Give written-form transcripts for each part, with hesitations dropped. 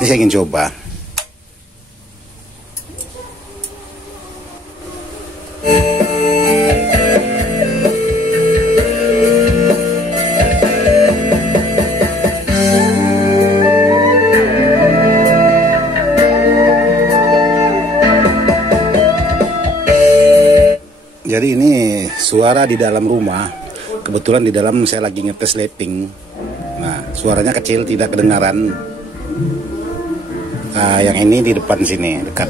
sini saya ingin coba. Jadi ini suara di dalam rumah. Kebetulan di dalam saya lagi ngetes lighting. Nah, suaranya kecil, tidak kedengaran. Yang ini di depan sini, dekat.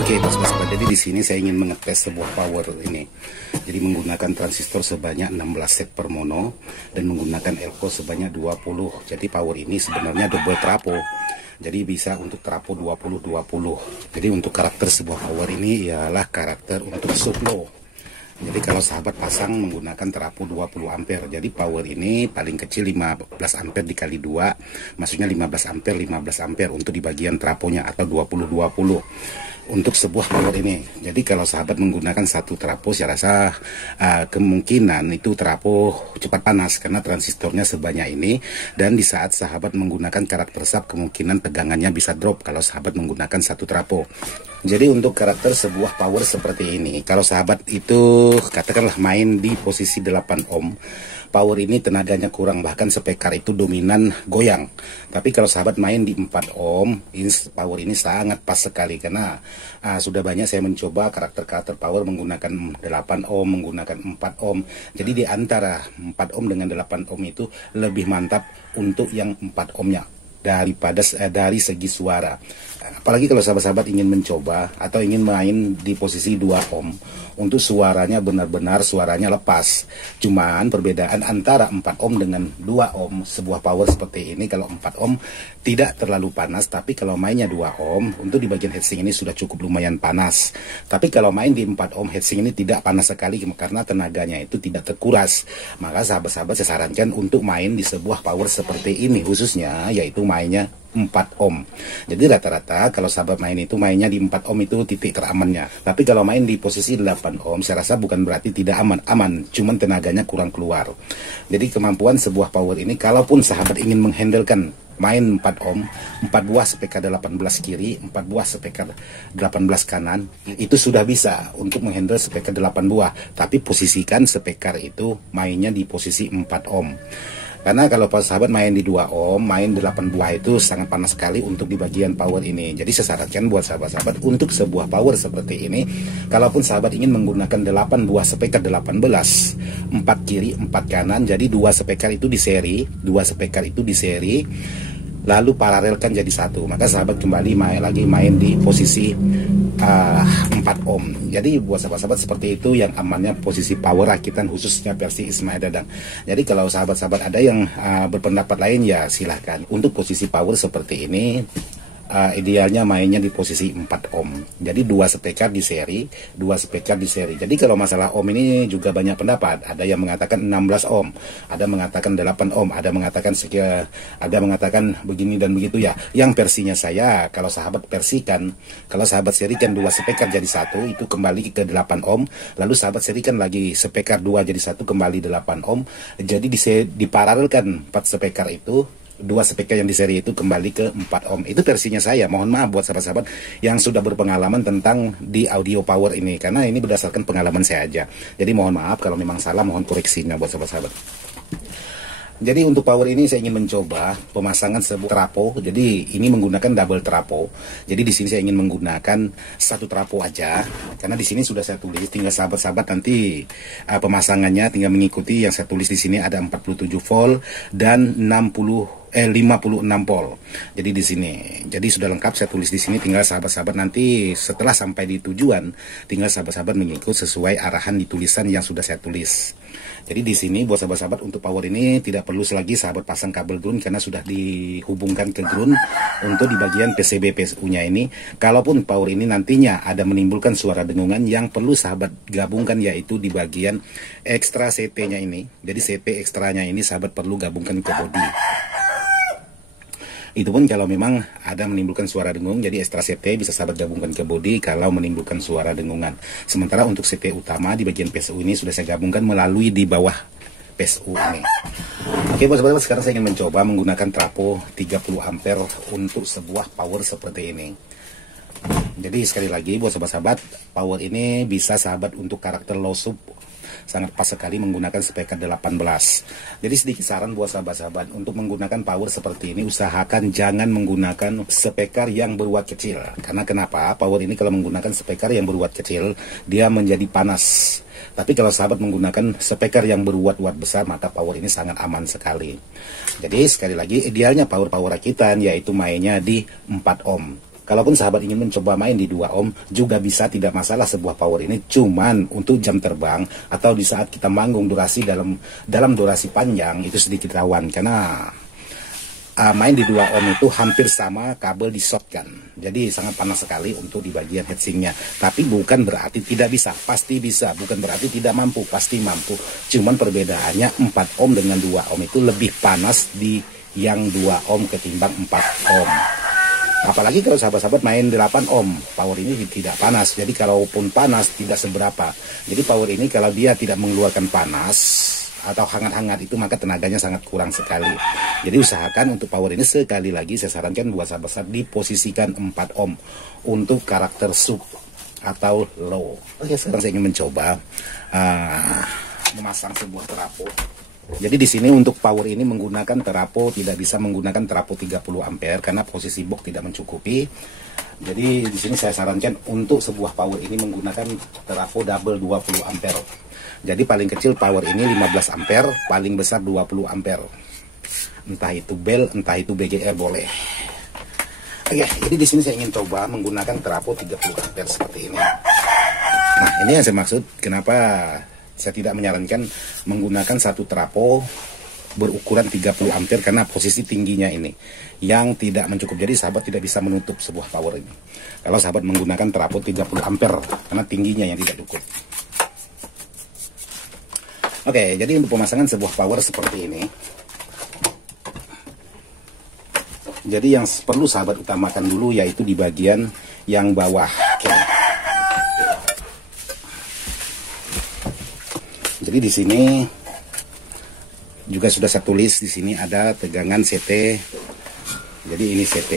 Oke, bos-bos, jadi di sini saya ingin mengetes sebuah power ini. Jadi menggunakan transistor sebanyak 16 set per mono dan menggunakan elko sebanyak 20. Jadi power ini sebenarnya double trapo. Jadi bisa untuk trapo 20-20. Jadi untuk karakter sebuah power ini ialah karakter untuk sub low. Jadi kalau sahabat pasang menggunakan trapo 20 ampere. Jadi power ini paling kecil 15 ampere dikali 2, maksudnya 15 ampere untuk di bagian traponya atau 20-20 untuk sebuah power ini. Jadi kalau sahabat menggunakan satu trapo, saya rasa kemungkinan itu trapo cepat panas karena transistornya sebanyak ini, dan di saat sahabat menggunakan karakter sub kemungkinan tegangannya bisa drop kalau sahabat menggunakan satu trapo. Jadi untuk karakter sebuah power seperti ini, kalau sahabat itu katakanlah main di posisi 8 ohm, power ini tenaganya kurang, bahkan spekar itu dominan goyang. Tapi kalau sahabat main di 4 ohm, power ini sangat pas sekali karena sudah banyak saya mencoba karakter-karakter power menggunakan 8 ohm, menggunakan 4 ohm. Jadi di antara 4 ohm dengan 8 ohm itu lebih mantap untuk yang 4 ohmnya daripada dari segi suara. Apalagi kalau sahabat-sahabat ingin mencoba atau ingin main di posisi 2 ohm untuk suaranya benar-benar suaranya lepas. Cuman perbedaan antara 4 ohm dengan 2 ohm sebuah power seperti ini, kalau 4 ohm tidak terlalu panas, tapi kalau mainnya 2 ohm untuk di bagian heatsink ini sudah cukup lumayan panas. Tapi kalau main di 4 ohm heatsink ini tidak panas sekali karena tenaganya itu tidak terkuras. Maka sahabat-sahabat saya sarankan untuk main di sebuah power seperti ini khususnya, yaitu mainnya 4 ohm. Jadi rata-rata kalau sahabat main itu mainnya di 4 ohm itu titik teramannya. Tapi kalau main di posisi 8 ohm saya rasa bukan berarti tidak aman, cuman tenaganya kurang keluar. Jadi kemampuan sebuah power ini, kalaupun sahabat ingin menghandlekan main 4 ohm, 4 buah speaker 18 kiri, 4 buah speaker 18 kanan, itu sudah bisa untuk menghandle speaker 8 buah. Tapi posisikan speaker itu mainnya di posisi 4 ohm. Karena kalau sahabat main di 2 ohm, main 8 buah itu sangat panas sekali untuk di bagian power ini. Jadi saya sarankan buat sahabat-sahabat untuk sebuah power seperti ini, kalaupun sahabat ingin menggunakan 8 buah speaker 18, 4 kiri, 4 kanan, jadi 2 speaker itu di seri, 2 speaker itu di seri, lalu paralelkan jadi satu, maka sahabat kembali main di posisi 4 ohm. Jadi buat sahabat-sahabat seperti itu yang amannya posisi power rakitan khususnya versi Ismail Dadang. Jadi kalau sahabat-sahabat ada yang berpendapat lain ya silahkan. Untuk posisi power seperti ini idealnya mainnya di posisi 4 ohm. Jadi 2 speaker di seri, 2 speaker di seri. Jadi kalau masalah ohm ini juga banyak pendapat. Ada yang mengatakan 16 ohm, ada mengatakan 8 ohm, ada mengatakan begini dan begitu ya. Yang versinya saya, kalau sahabat versikan, kalau sahabat serikan 2 speaker jadi satu, itu kembali ke 8 ohm. Lalu sahabat serikan lagi speaker 2 jadi satu, kembali 8 ohm. Jadi diparalelkan 4 speaker itu, 2 speaker yang di seri itu kembali ke 4 ohm. Itu versinya saya. Mohon maaf buat sahabat-sahabat yang sudah berpengalaman tentang di audio power ini, karena ini berdasarkan pengalaman saya aja. Jadi mohon maaf kalau memang salah, mohon koreksinya buat sahabat-sahabat. Jadi untuk power ini saya ingin mencoba pemasangan sebuah trapo. Jadi ini menggunakan double trapo. Jadi di sini saya ingin menggunakan satu trapo aja, karena di sini sudah saya tulis. Tinggal sahabat-sahabat nanti pemasangannya tinggal mengikuti yang saya tulis di sini. Ada 47 volt dan 60 56 volt. Jadi di sini. Jadi sudah lengkap saya tulis di sini, tinggal sahabat-sahabat nanti setelah sampai di tujuan, tinggal sahabat-sahabat mengikut sesuai arahan di tulisan yang sudah saya tulis. Jadi di sini buat sahabat-sahabat untuk power ini tidak perlu lagi sahabat pasang kabel ground karena sudah dihubungkan ke ground untuk di bagian PCB PSU-nya ini. Kalaupun power ini nantinya ada menimbulkan suara dengungan, yang perlu sahabat gabungkan yaitu di bagian ekstra CT-nya ini. Jadi CT ekstranya ini sahabat perlu gabungkan ke bodi. Itu pun kalau memang ada menimbulkan suara dengung, jadi ekstra CT bisa sahabat gabungkan ke bodi kalau menimbulkan suara dengungan. Sementara untuk CT utama di bagian PSU ini sudah saya gabungkan melalui di bawah PSU ini. Oke buat sahabat, sekarang saya ingin mencoba menggunakan trafo 30 ampere untuk sebuah power seperti ini. Jadi sekali lagi buat sahabat-sahabat, power ini bisa sahabat untuk karakter low sub sangat pas sekali menggunakan speaker 18. Jadi sedikit saran buat sahabat-sahabat untuk menggunakan power seperti ini, usahakan jangan menggunakan speaker yang berwatt kecil. Karena kenapa? Power ini kalau menggunakan speaker yang berwatt kecil, dia menjadi panas. Tapi kalau sahabat menggunakan speaker yang berwatt-watt besar, maka power ini sangat aman sekali. Jadi sekali lagi, idealnya power rakitan yaitu mainnya di 4 ohm. Kalaupun sahabat ingin mencoba main di 2 ohm juga bisa, tidak masalah sebuah power ini. Cuman untuk jam terbang atau di saat kita manggung durasi dalam durasi panjang itu sedikit rawan karena main di 2 ohm itu hampir sama kabel di shotgun. Jadi sangat panas sekali untuk di bagian heatsinknya. Tapi bukan berarti tidak bisa, pasti bisa. Bukan berarti tidak mampu, pasti mampu. Cuman perbedaannya 4 ohm dengan 2 ohm itu lebih panas di yang 2 ohm ketimbang 4 ohm. Apalagi kalau sahabat-sahabat main 8 ohm, power ini tidak panas. Jadi kalaupun panas tidak seberapa. Jadi power ini kalau dia tidak mengeluarkan panas atau hangat-hangat itu, maka tenaganya sangat kurang sekali. Jadi usahakan untuk power ini sekali lagi saya sarankan buat sahabat-sahabat diposisikan 4 ohm untuk karakter sub atau low. Oke, sekarang saya ingin mencoba memasang sebuah trafo. Jadi di sini untuk power ini menggunakan trafo, tidak bisa menggunakan trafo 30 ampere karena posisi box tidak mencukupi. Jadi di sini saya sarankan untuk sebuah power ini menggunakan trafo double 20 ampere. Jadi paling kecil power ini 15 ampere, paling besar 20 ampere. Entah itu bel, entah itu BGR boleh. Oke, jadi di sini saya ingin coba menggunakan trafo 30 ampere seperti ini. Nah, ini yang saya maksud kenapa saya tidak menyarankan menggunakan satu trafo berukuran 30 ampere karena posisi tingginya ini yang tidak mencukupi. Jadi sahabat tidak bisa menutup sebuah power ini kalau sahabat menggunakan trafo 30 ampere karena tingginya yang tidak cukup. Oke, jadi untuk pemasangan sebuah power seperti ini, jadi yang perlu sahabat utamakan dulu yaitu di bagian yang bawah. Oke. Jadi di sini juga sudah saya tulis, di sini ada tegangan CT. Jadi ini CT.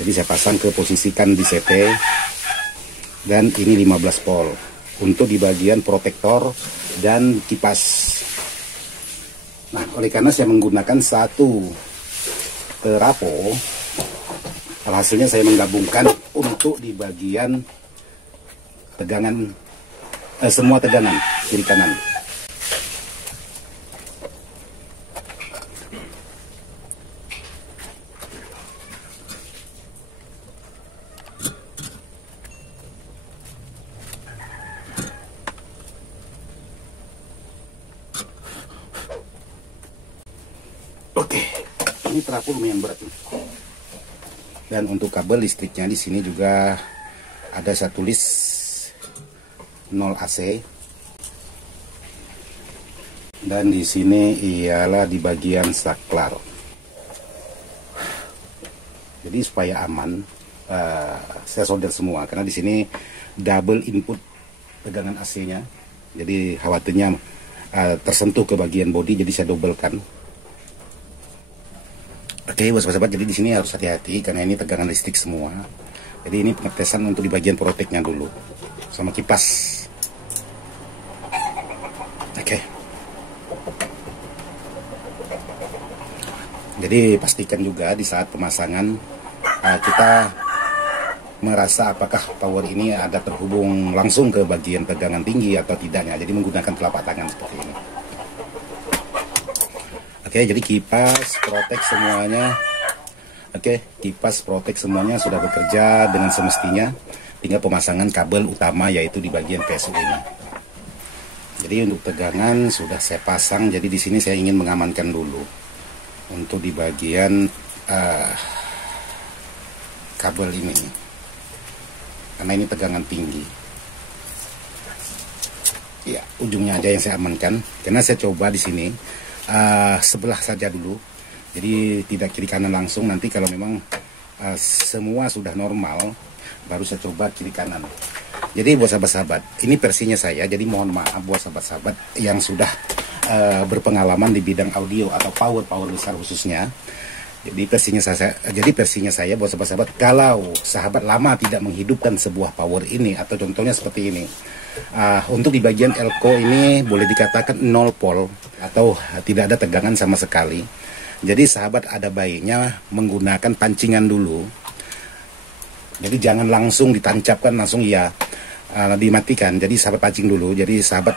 Jadi saya pasang ke posisikan di CT. Dan ini 15 volt untuk di bagian protektor dan kipas. Nah, oleh karena saya menggunakan satu trafo, hasilnya saya menggabungkan untuk di bagian tegangan, semua tegangan kiri kanan. Oke, ini trafo lumayan berat nih. Dan untuk kabel listriknya di sini juga ada saya tulis 0 AC, dan di sini ialah di bagian saklar. Jadi supaya aman, saya solder semua karena di sini double input tegangan AC-nya. Jadi khawatirnya tersentuh ke bagian bodi, jadi saya dobelkan. Oke, buat sahabat, jadi di sini harus hati-hati karena ini tegangan listrik semua. Jadi ini pengetesan untuk di bagian proteknya dulu sama kipas. Oke. Jadi pastikan juga di saat pemasangan kita merasa apakah power ini ada terhubung langsung ke bagian tegangan tinggi atau tidaknya. Jadi menggunakan telapak tangan seperti ini. Oke, jadi kipas protek semuanya. Oke, kipas protek semuanya sudah bekerja dengan semestinya. Tinggal pemasangan kabel utama yaitu di bagian PSU ini. Jadi untuk tegangan sudah saya pasang. Jadi di sini saya ingin mengamankan dulu untuk di bagian kabel ini, karena ini tegangan tinggi. Ya, ujungnya aja yang saya amankan. Karena saya coba di sini sebelah saja dulu. Jadi tidak kiri kanan langsung. Nanti kalau memang semua sudah normal, baru saya coba kiri kanan. Jadi buat sahabat-sahabat, ini versinya saya. Jadi mohon maaf buat sahabat-sahabat yang sudah berpengalaman di bidang audio atau power besar khususnya. Jadi versinya saya buat sahabat-sahabat, kalau sahabat lama tidak menghidupkan sebuah power ini, atau contohnya seperti ini. Untuk di bagian elko ini boleh dikatakan 0 volt atau tidak ada tegangan sama sekali. Jadi sahabat ada baiknya menggunakan pancingan dulu. Jadi jangan langsung ditancapkan langsung ya dimatikan. Jadi sahabat pancing dulu. Jadi sahabat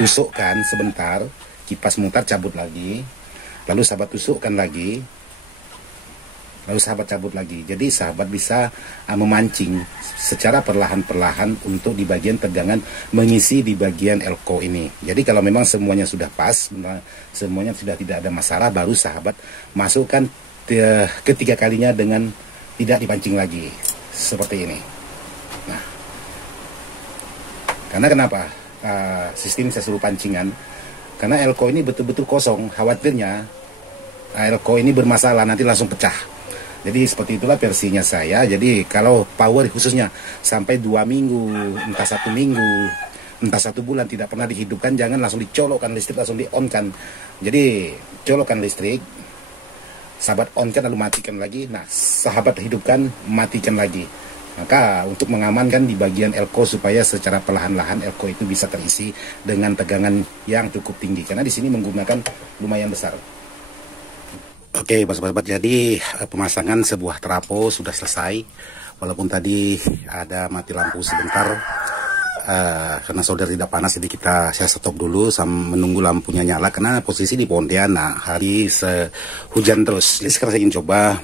tusukkan sebentar, kipas mutar cabut lagi. Lalu sahabat tusukkan lagi. Lalu sahabat cabut lagi. Jadi sahabat bisa memancing secara perlahan-perlahan untuk di bagian tegangan mengisi di bagian elko ini. Jadi kalau memang semuanya sudah pas, semuanya sudah tidak ada masalah, baru sahabat masukkan ketiga kalinya dengan tidak dipancing lagi. Seperti ini. Nah, karena kenapa sistem saya suruh pancingan? Karena elko ini betul-betul kosong. Khawatirnya elko ini bermasalah, nanti langsung pecah. Jadi seperti itulah versinya saya. Jadi kalau power khususnya sampai 2 minggu, entah 1 minggu, entah 1 bulan tidak pernah dihidupkan, jangan langsung dicolokkan listrik, langsung di-on-kan. Jadi colokkan listrik, sahabat on-kan lalu matikan lagi. Nah, sahabat hidupkan, matikan lagi. Maka untuk mengamankan di bagian elko supaya secara perlahan-lahan elko itu bisa terisi dengan tegangan yang cukup tinggi. Karena di sini menggunakan lumayan besar. Oke, sahabat-sahabat, jadi pemasangan sebuah trapo sudah selesai. Walaupun tadi ada mati lampu sebentar karena solder tidak panas, jadi saya stop dulu sambil menunggu lampunya nyala. Karena posisi di Pontianak hari hujan terus. Jadi sekarang saya ingin coba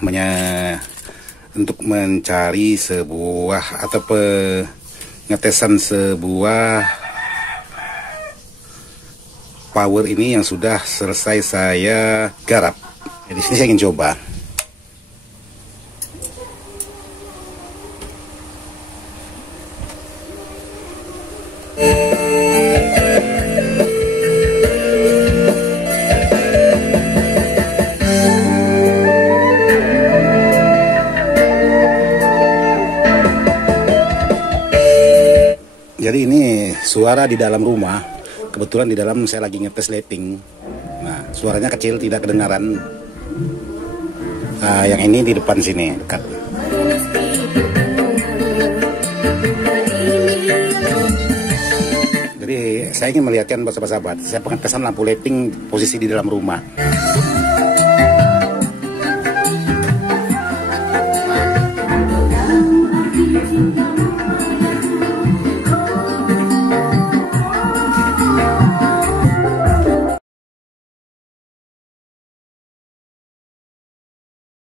untuk mencari sebuah atau pengetesan sebuah power ini yang sudah selesai saya garap. Jadi sini saya ingin coba. Jadi ini suara di dalam rumah. Kebetulan di dalam saya lagi ngetes lighting. Nah, suaranya kecil, tidak kedengaran. Yang ini di depan sini dekat. Jadi saya ingin melihatkan buat sahabat-sahabat, saya pengetesan lampu lighting posisi di dalam rumah.